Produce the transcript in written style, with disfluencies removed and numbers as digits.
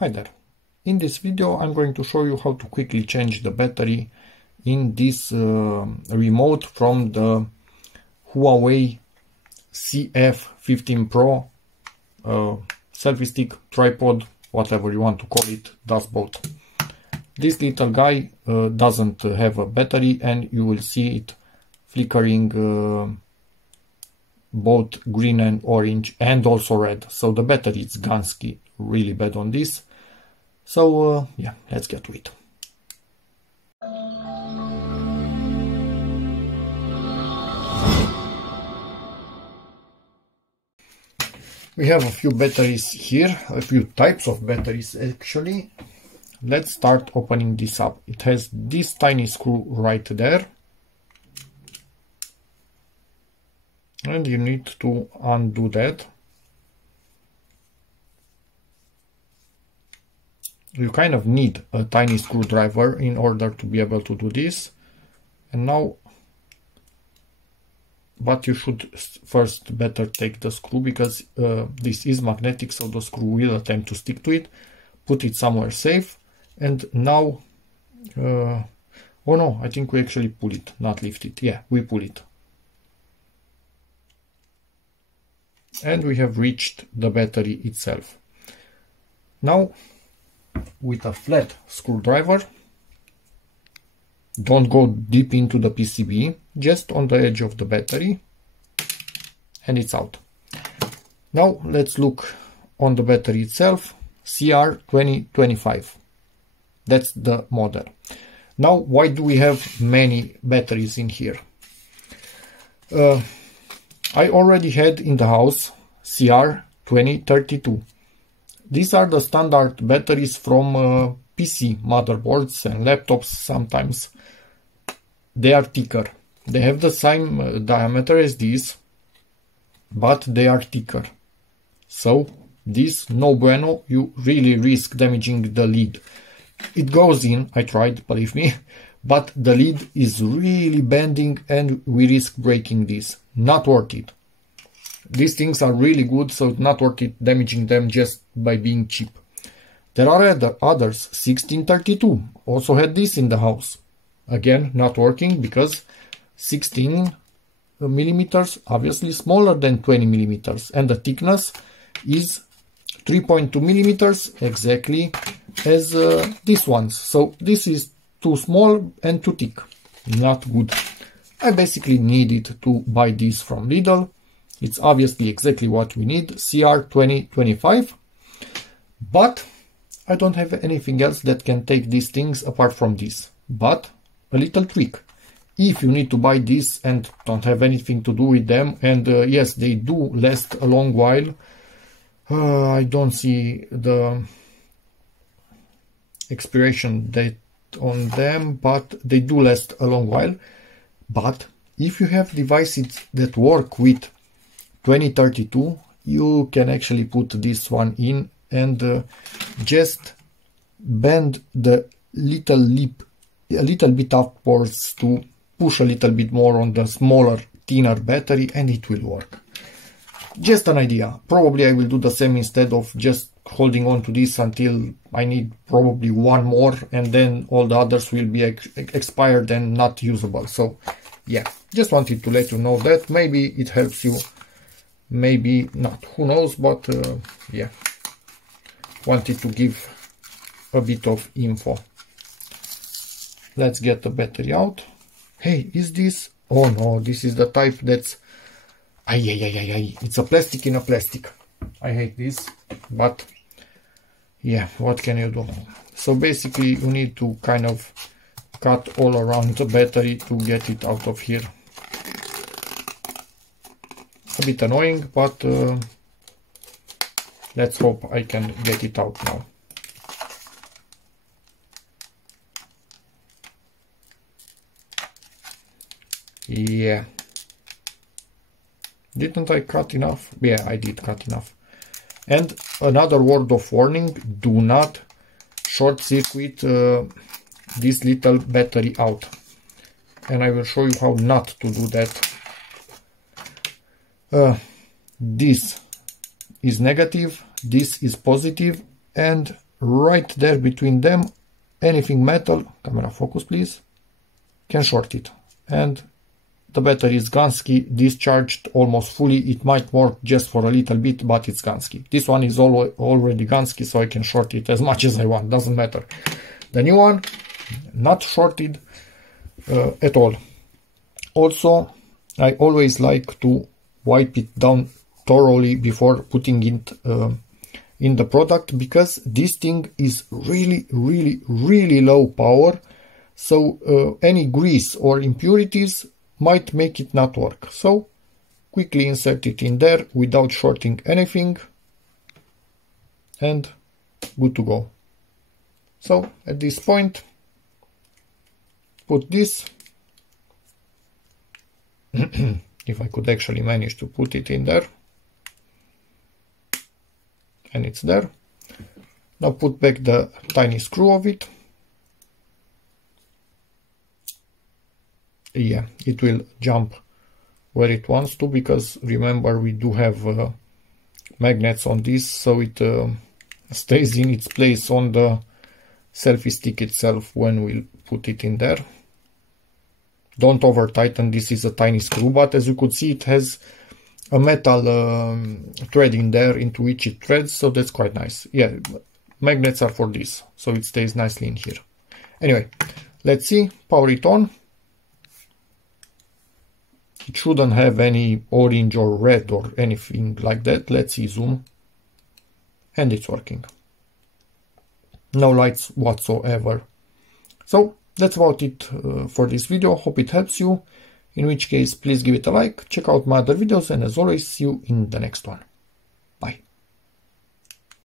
Hi there. In this video I'm going to show you how to quickly change the battery in this remote from the Huawei CF15 Pro selfie stick, tripod, whatever you want to call it, does both. This little guy doesn't have a battery, and you will see it flickering both green and orange and also red. So the battery is Gansky, really bad on this. So yeah, let's get to it. We have a few batteries here, a few types of batteries actually. Let's start opening this up. It has this tiny screw right there. And you need to undo that. You kind of need a tiny screwdriver in order to be able to do this. And now, but you should first better take the screw, because this is magnetic, so the screw will attempt to stick to it. Put it somewhere safe. And now, oh no, I think we actually pull it, not lift it. Yeah, we pull it. And we have reached the battery itself. Now, with a flat screwdriver, don't go deep into the PCB, just on the edge of the battery, and it's out. Now let's look on the battery itself. CR2025, that's the model. Now, why do we have many batteries in here? I already had in the house CR2032. These are the standard batteries from PC motherboards and laptops sometimes. They are thicker. They have the same diameter as these, but they are thicker. So this, no bueno, you really risk damaging the lead. It goes in, I tried, believe me, but the lead is really bending and we risk breaking this. Not worth it. These things are really good, so it's not worth it damaging them just by being cheap. There are others. 1632 also had this in the house. Again, not working because 16 millimeters, obviously smaller than 20 millimeters, and the thickness is 3.2 millimeters, exactly as this ones. So this is too small and too thick. Not good. I basically needed to buy this from Lidl. It's obviously exactly what we need, CR2025, but I don't have anything else that can take these things apart from this. But a little trick: if you need to buy this and don't have anything to do with them, and yes, they do last a long while, I don't see the expiration date on them, but they do last a long while. But if you have devices that work with 2032, you can actually put this one in and just bend the little lip a little bit upwards to push a little bit more on the smaller, thinner battery, and it will work. Just an idea. Probably I will do the same instead of just holding on to this until I need probably one more, and then all the others will be expired and not usable. So yeah, just wanted to let you know that. Maybe it helps you, maybe not, who knows, but yeah, wanted to give a bit of info. Let's get the battery out. Hey, is this? Oh no, this is the type that's... It's a plastic in a plastic. I hate this, but yeah, what can you do? So basically you need to kind of cut all around the battery to get it out of here. A bit annoying, but let's hope I can get it out now. Yeah. Didn't I cut enough? Yeah, I did cut enough. And another word of warning: do not short circuit this little battery out. And I will show you how not to do that. This is negative, this is positive, and right there between them, anything metal, camera focus please, can short it. And the battery is Gansky, discharged almost fully. It might work just for a little bit, but it's Gansky. This one is already Gansky, so I can short it as much as I want, doesn't matter. The new one, not shorted at all. Also, I always like to wipe it down thoroughly before putting it in the product, because this thing is really low power, so any grease or impurities might make it not work. So quickly insert it in there without shorting anything, and good to go. So at this point, put this, if I could actually manage to put it in there, and it's there. Now put back the tiny screw of it. Yeah, it will jump where it wants to, because remember we do have magnets on this, so it stays in its place on the selfie stick itself when we'll put it in there. Don't over tighten, this is a tiny screw, but as you could see it has a metal thread in there into which it threads, so that's quite nice. Yeah, magnets are for this, so it stays nicely in here. Anyway, let's see, power it on. It shouldn't have any orange or red or anything like that. Let's see, zoom, and it's working. No lights whatsoever. So that's about it for this video. Hope it helps you. In which case, please give it a like, check out my other videos, and as always, see you in the next one.